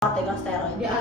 kortikosteroid. Dia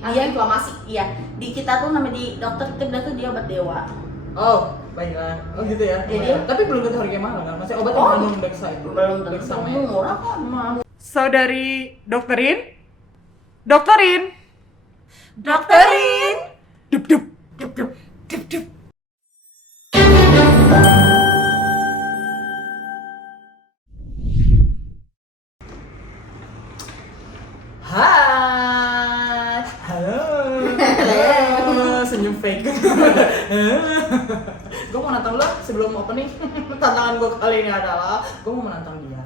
Dia inflamasi. Iya, di kita tuh namanya di dokter kita tuh dia obat dewa. Oh, baiklah. Oh gitu ya. Jadi- tapi belum tentu harganya mahal kan? Masih obat yang mengandung Dexa itu. Belum tentu Dexamethasone. murah kok, mah. Saudari dokterin. Dokterin. Dokterin. Dup dup dup dup dup dup. Hai. Halo. Senyum fake. Gue mau nantang lo sebelum opening. Tantangan gue kali ini adalah gue mau menantang dia.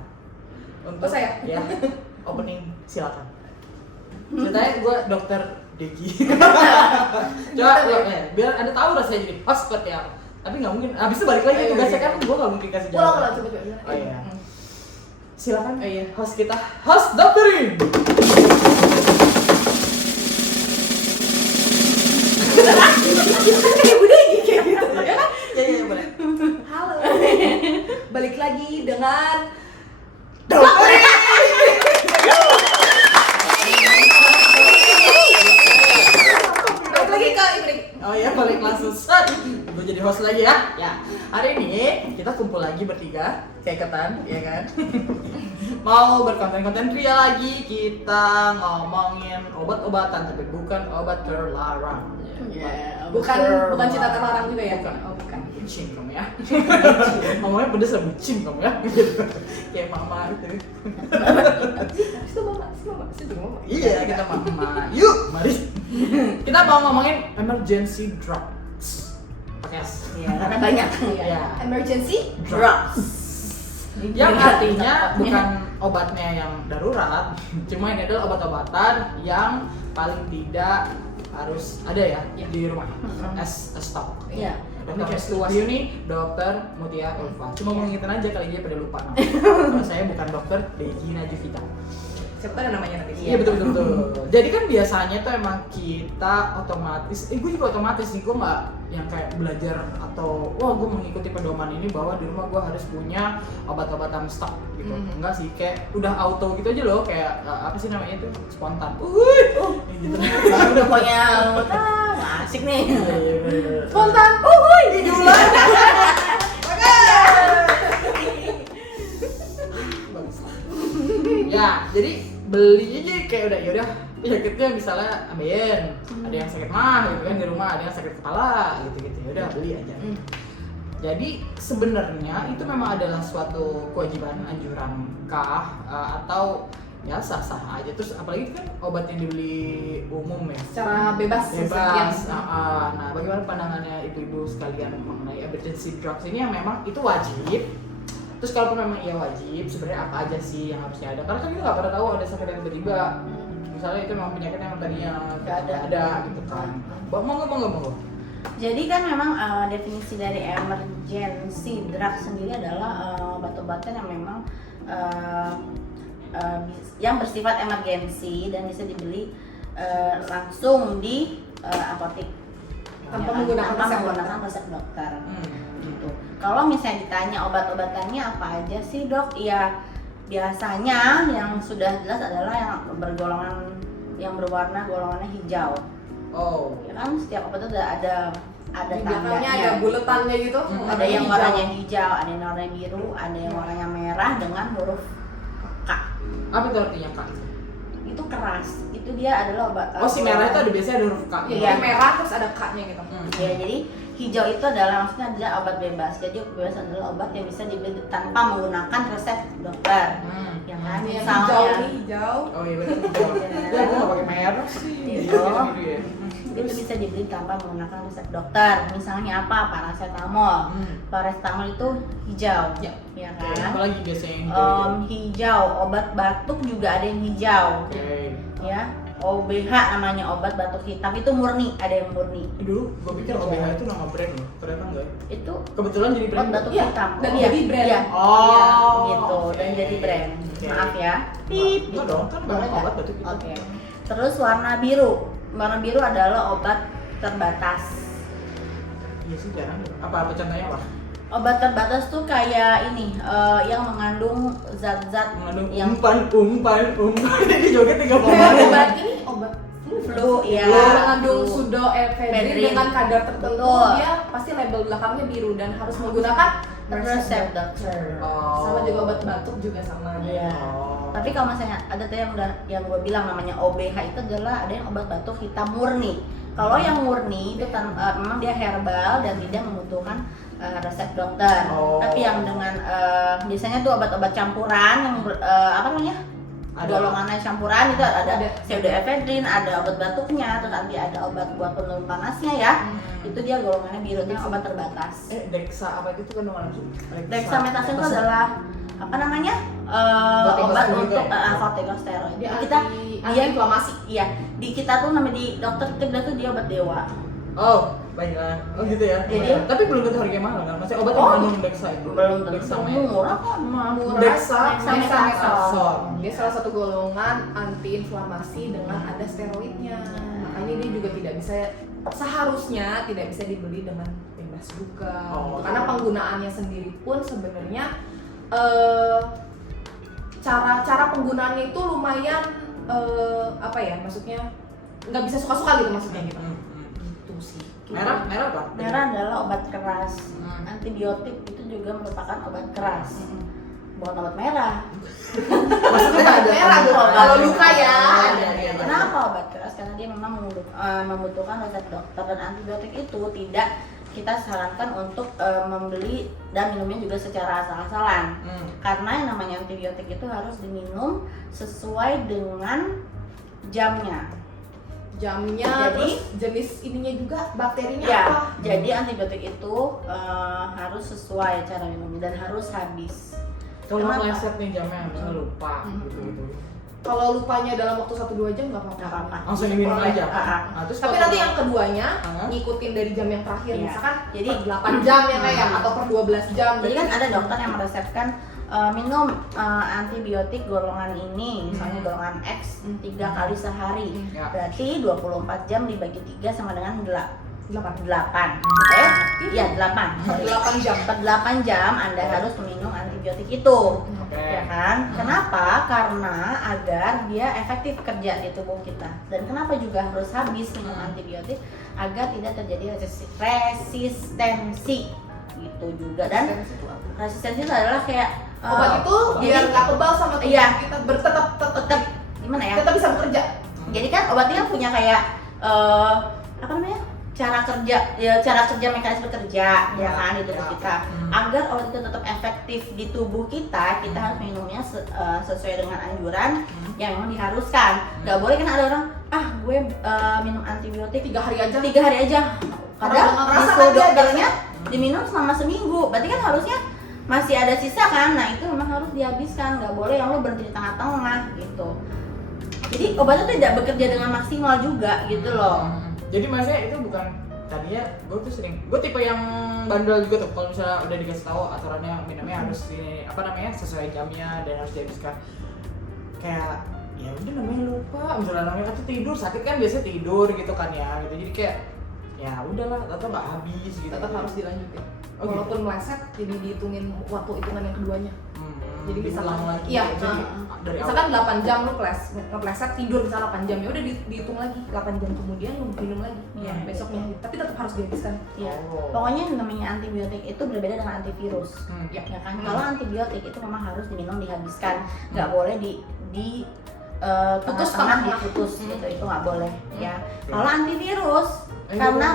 Untuk saya? ya opening silakan. Ceritanya gue dokter Degi. Coba biar ada tahu rasanya jadi host seperti apa. Tapi nggak mungkin. Abis itu balik lagi tugasnya kan gue nggak mungkin kasih Pulang jawaban. coba. Oh iya. Silakan. Oh iya. Host kita, host dokterin. Kayak bude kayak gitu. Ya kan? Ya boleh. Halo. Balik lagi dengan Dokterin. balik lagi ke Ibrik. Oh iya, balik langsung set. Gue jadi host lagi ya. Ya. Hari ini kita kumpul lagi bertiga, keiketan, ya kan? Mau berkonten-konten pria lagi. Kita ngomongin obat-obatan, tapi bukan obat terlarang. Ya, Bukan cinta terlarang juga ya? Bukan. Oh, bukan. Bucin kamu ya. Ngomongnya pedes lah, bucin kamu ya. Kayak mama itu. Situ mama. Iya, kita mama. Yuk, mari. Kita mau ngomongin emergency drugs. Pakai S. Iya, karena banyak. Iya. Emergency Drugs. Yang artinya bukan obatnya yang darurat, cuma ini adalah obat-obatan yang paling tidak harus ada ya di rumah as stok. Iya. Dokter Restu Wahyu nih, Dokter Mutia Ulfa. Cuma mau ngingetin aja kali dia pada lupa nama. Kalau saya bukan Dokter Degi Najuvita. siapa tahu ada namanya nanti. Iya betul. Jadi kan biasanya tuh emang kita otomatis, gue juga otomatis sih, gue nggak yang kayak belajar atau wah gue mengikuti pedoman ini bahwa di rumah gue harus punya obat-obatan stok gitu. Enggak sih, kayak udah auto gitu aja loh, kayak apa sih namanya itu, spontan. Gitu. Udah pokoknya asik nih. Iya, bener. Spontan. Diulang. Ya, jadi beli aja kayak udah yaudah penyakitnya misalnya ambeien, ada yang sakit mah gitu kan di rumah, ada yang sakit kepala gitu-gitu, yaudah beli aja. Jadi sebenarnya itu memang adalah suatu kewajiban, anjuran kah atau ya sah-sah aja. Terus apalagi kan obat yang dibeli umum ya, Secara bebas. Nah, bagaimana pandangannya ibu-ibu sekalian mengenai emergency drugs ini yang memang itu wajib? Terus kalaupun memang iya wajib, sebenarnya apa aja sih yang harusnya ada? Karena kan kita nggak pernah tahu ada sakit yang tiba-tiba. Misalnya itu memang penyakit yang tadinya Nggak ada gitu kan. Monggo. Jadi kan memang definisi dari emergency drug sendiri adalah obat-obatan yang memang yang bersifat emergensi dan bisa dibeli langsung di apotek Tanpa ya, menggunakan tanpa resep menggunakan resep dokter. Gitu. Kalau misalnya ditanya obat-obatannya apa aja sih dok? Ya biasanya yang sudah jelas adalah yang bergolongan yang berwarna golongannya hijau. Oh. Ya kan setiap obat itu ada Di belakangnya tandanya. ada buletannya gitu. Ada yang warnanya hijau, ada yang warnanya biru, ada yang warnanya merah dengan huruf K. Apa itu artinya Kak? Itu keras. Itu dia adalah obat. Oh, si merah itu ada biasanya ada huruf K. Iya. Merah terus ada K-nya gitu. Ya, jadi hijau itu adalah maksudnya adalah obat bebas. Jadi bebas adalah obat yang bisa dibeli tanpa menggunakan resep dokter. Ya kan? Yang Misalnya hijau nih, hijau. Oh iya betul. Ya gue nggak pakai merah sih. Gitu. Gitu ya. itu bisa dibeli tanpa menggunakan resep dokter. Misalnya apa? Paracetamol. Paracetamol itu hijau. Ya kan? Apalagi biasanya yang hijau. Hijau, obat batuk juga ada yang hijau. Oke. Ya, OBH namanya obat batuk hitam itu murni, ada yang murni. Dulu gue pikir OBH itu nama brand loh, ternyata enggak. Itu Kebetulan jadi brand. obat batuk Iya, hitam. dan Iya, jadi brand. iya. Oh, Iya, gitu. Dan oke. jadi brand. Oke. Maaf ya. Pip. Enggak dong, kan Boleh memang nggak? obat batuk hitam. Oke. Terus warna biru. Warna biru adalah obat terbatas. Iya sih jarang. Apa contohnya apa? Obat terbatas tuh kayak ini yang mengandung zat-zat Mengandung yang umpan. Ini joget 3 Kayak obat ini flu ya. Kalau mengandung pseudoephedrine Ephedrine. dengan kadar tertentu, Betul. dia pasti label belakangnya biru dan harus menggunakan resep dokter. Sama juga obat batuk juga sama. Iya. Tapi kalau misalnya ada tuh yang gue bilang namanya OBH itu adalah ada yang obat batuk hitam murni. Kalau yang murni itu memang dia herbal dan tidak membutuhkan resep dokter. Tapi yang dengan biasanya tuh obat-obat campuran yang apa namanya? Golongannya campuran itu ada pseudoephedrine, ada obat batuknya, terus nanti ada obat buat penurun panasnya ya. Itu dia golongannya biru, itu obat terbatas. Dexa apa itu kandungan apa sih? Dexamethasone itu adalah apa namanya? Obat untuk kortikosteroid. Dia Kita anti-inflamasi. iya, di kita tuh namanya di dokter kita bilang tuh dia obat dewa. Oh, baiklah. Oh gitu ya. Jadi- tapi belum tentu harganya mahal kan? Masih obat yang mengandung Dexa itu. Belum tentu Dexamethasone. murah kok, murah. Dexamethasone. Dia salah satu golongan anti-inflamasi dengan ada steroidnya. Makanya dia juga seharusnya tidak bisa dibeli dengan bebas buka. Karena penggunaannya sendiri pun sebenarnya cara penggunaannya itu lumayan apa ya? Maksudnya nggak bisa suka-suka gitu maksudnya gitu. Itu sih. Merah apa? Merah adalah obat keras. Antibiotik itu juga merupakan obat keras. Bukan obat merah. Maksudnya ada Merah dong, kalau luka ya. Kenapa obat keras? Karena dia memang membutuhkan resep dokter, dan antibiotik itu tidak kita sarankan untuk membeli dan minumnya juga secara asal-asalan. Karena yang namanya antibiotik itu harus diminum sesuai dengan jamnya. Jamnya, Jadi- terus jenis ininya juga, bakterinya Ya, apa? jadi antibiotik itu harus sesuai cara minumnya dan harus habis. Kalau Kenapa? meleset nih jamnya, misalnya lupa Hmm. gitu. Kalau lupanya dalam waktu 1-2 jam nggak apa-apa. Nggak apa-apa. Langsung diminum Boleh. aja. Ah. Nah, terus Tapi kalau- nanti yang keduanya Hah? ngikutin dari jam yang terakhir, Iya. misalkan Jadi- per 8 jam ya kayak atau per 12 jam. Jadi kan ada dokter yang meresepkan minum antibiotik golongan ini, misalnya golongan X 3 kali sehari. Ya. Berarti 24 jam dibagi 3 sama dengan 8. 8 Iya, 8. per 8 jam. Per 8 jam Anda harus meminum antibiotik itu. Oke. Ya kan? Kenapa? Karena agar dia efektif kerja di tubuh kita. Dan kenapa juga harus habis minum antibiotik? Agar tidak terjadi resistensi gitu juga. Dan resistensi itu adalah kayak Obat itu biar jadi- nggak kebal sama tubuh Iya. kita tetap gimana ya? tetap bisa bekerja. Jadi kan obatnya punya kayak apa namanya? Cara kerja mekanisme kerja ya kan di tubuh kita. Agar obat itu tetap efektif di tubuh kita harus minumnya sesuai dengan anjuran yang memang diharuskan. Gak boleh kan ada orang gue minum antibiotik 3 hari aja. 3 hari aja. Padahal Orang nggak ngerasa disuruh kan dia dokternya diminum selama seminggu. Berarti kan harusnya masih ada sisa kan. Nah, itu memang harus dihabiskan. Gak boleh yang lo berhenti di tengah-tengah gitu. Jadi obatnya tidak bekerja dengan maksimal juga gitu loh. Jadi maksudnya itu bukan tadinya gue tuh sering, gue tipe yang bandel juga tuh kalau misalnya udah dikasih tahu aturannya minumnya harus ini apa namanya sesuai jamnya dan harus dihabiskan. Kayak ya udah namanya lupa, misalnya namanya kata tidur sakit kan biasanya tidur gitu kan ya gitu. Jadi kayak ya udahlah atau nggak habis gitu. Tetap harus dilanjutin. Oh, Walaupun meleset jadi dihitungin waktu hitungan yang keduanya. Jadi bisa diulang lagi. Iya, Jadi dari misalkan 8 jam lu ngepleset tidur misalnya 8 jam ya udah dihitung lagi 8 jam kemudian lu minum lagi Iya. besoknya, tapi tetap harus dihabiskan. Iya. Oh. Pokoknya yang namanya antibiotik itu berbeda dengan antivirus. Ya. Ya kan? Kalau antibiotik itu memang harus diminum dihabiskan. Nggak boleh di Putus tengah-tengah tengah. diputus gitu. Itu nggak boleh ya. Oke. Kalau antivirus Ayo. karena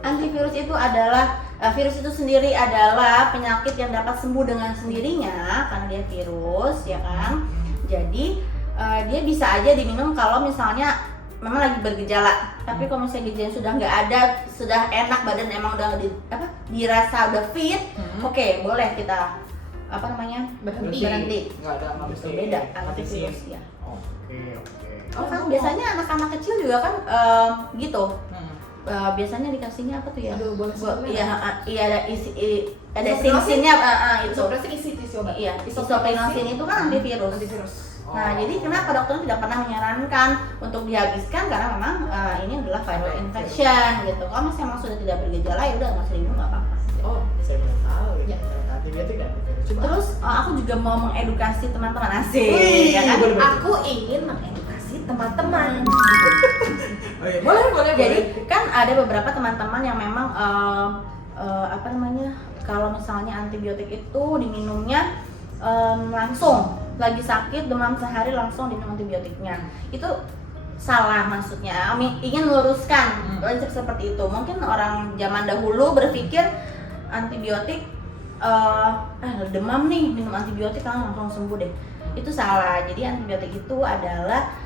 antivirus itu adalah virus itu sendiri adalah penyakit yang dapat sembuh dengan sendirinya karena dia virus ya kan. Jadi dia bisa aja diminum kalau misalnya memang lagi bergejala. Tapi kalau misalnya gejala sudah nggak ada, sudah enak badan emang udah dirasa udah fit, oke boleh kita berhenti. Nggak ada Itu beda habisin. antivirus ya. Oke. Oh kan biasanya anak-anak kecil juga kan gitu. Biasanya dikasihnya apa tuh ya? Aduh, boleh sebutnya Iya, nggak? iya ada ada Isoprenosin? sinsinnya itu. Isoprenosin isi obat. Iya, isoprenosin itu kan antivirus. Antivirus. Nah, jadi kenapa dokter tidak pernah menyarankan untuk dihabiskan karena memang ini adalah viral infection gitu. Kalau misalnya memang sudah tidak bergejala ya udah nggak usah diminum nggak apa-apa. Oh, saya baru tahu ya. Ya. Antibiotik dan antivirus. Cuma Terus aku juga mau mengedukasi teman-teman asik, Wih, ya kan? boleh. Aku ingin mengedukasi teman-teman. Oh iya, boleh. Jadi kan ada beberapa teman-teman yang memang apa namanya, kalau misalnya antibiotik itu diminumnya langsung, lagi sakit demam sehari langsung diminum antibiotiknya, itu salah. Maksudnya ingin meluruskan prinsip seperti itu. Mungkin orang zaman dahulu berpikir antibiotik demam nih minum antibiotik kan langsung sembuh deh. Itu salah. Jadi antibiotik itu adalah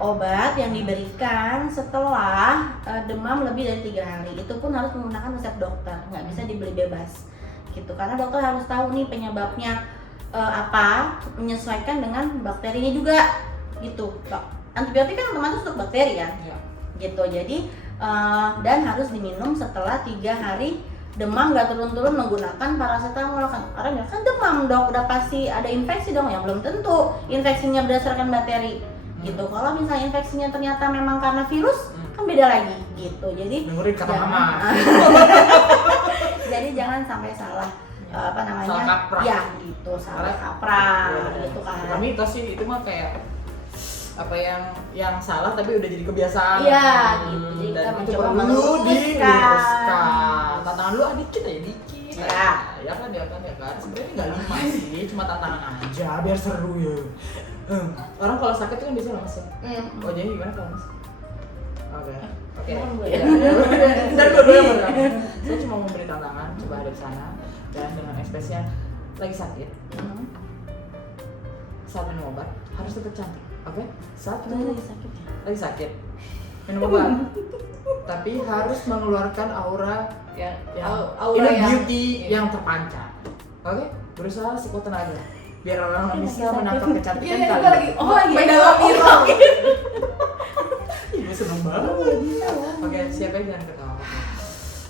obat yang diberikan setelah demam lebih dari 3 hari. Itu pun harus menggunakan resep dokter, nggak bisa dibeli bebas gitu, karena dokter harus tahu nih penyebabnya apa, menyesuaikan dengan bakterinya juga gitu. Antibiotik kan otomatis untuk bakteri kan gitu. Jadi dan harus diminum setelah 3 hari demam nggak turun-turun menggunakan paracetamol. Orang bilang kan demam dok, udah pasti ada infeksi dong. Yang belum tentu infeksinya berdasarkan bakteri gitu. Kalau misalnya infeksinya ternyata memang karena virus, kan beda lagi gitu. Jadi dengerin kata mama. Jadi jangan sampai salah apa namanya? Salah kaprah. Ya gitu, salah kaprah gitu kan. Bukan mitos sih, itu mah kayak apa yang salah tapi udah jadi kebiasaan. Iya gitu. Jadi Dan kita itu mencoba perlu meluruskan. diluruskan. Tantangan lu dikit aja dikit. Ya. Ya kan. Sebenarnya nggak 5 sih, cuma tantangan aja biar seru ya. Orang kalau sakit tuh kan biasa lemes ya. Oh jadi gimana kalau lemes? Oke. Ya. Dan dua-duanya. Saya cuma mau beri tantangan, coba ada di sana dan dengan ekspresinya lagi sakit. Saat minum obat harus tetap cantik. Oke? Saat minum lagi sakit. Minum obat. Tapi harus mengeluarkan aura yang aura yang beauty yang terpancar. Oke? Berusaha sekuat tenaga biar orang bisa menangkap kecantikan Iya, kalian. lagi main dalam mirror. Gue seneng banget. Oke, siapa yang jangan ketawa?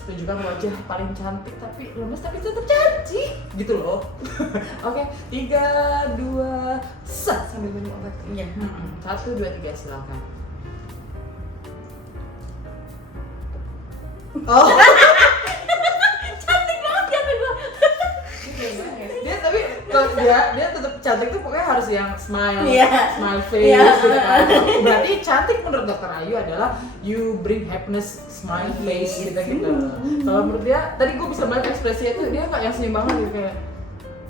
Tunjukkan wajah paling cantik tapi lemes tapi tetap cantik gitu loh. Oke, 3, 2, 1 sambil minum obat. Iya. 1, 2, 3 silakan. Oh. Cantik banget jangan gua. Dia tapi kalau dia tetap cantik tuh pokoknya harus yang smile, Iya. smile face Iya. gitu kan. Berarti cantik menurut Dokter Ayu adalah you bring happiness, smile face gitu. Kalau menurut dia, tadi gue bisa melihat ekspresinya tuh dia nggak yang senyum banget gitu kayak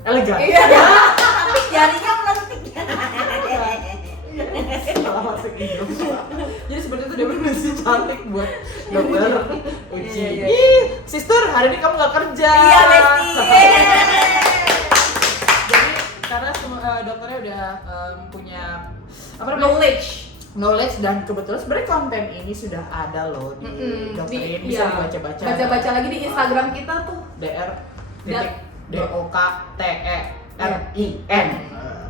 elegan. Iya. Tapi jarinya melentik. Salah masuk hidung. Jadi sebenarnya tuh dia bener sih cantik buat dokter uji. Iya. Ih, sister hari ini kamu nggak kerja. Iya, Besti. Jadi karena dokternya udah punya apa namanya? knowledge dan kebetulan sebenarnya konten ini sudah ada loh di dokter ini, bisa dibaca-baca. Baca-baca lagi di Instagram kita tuh. dr.dokterin.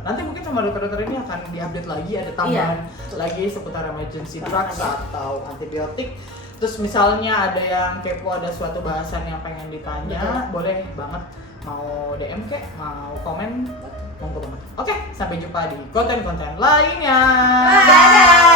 Nanti mungkin sama dokter-dokter ini akan diupdate lagi, ada tambahan lagi seputar emergency drugs atau antibiotik. Terus misalnya ada yang kepo, ada suatu bahasan yang pengen ditanya, boleh banget mau DM kek, mau komen, monggo banget. Oke, sampai jumpa di konten-konten lainnya. Dadah.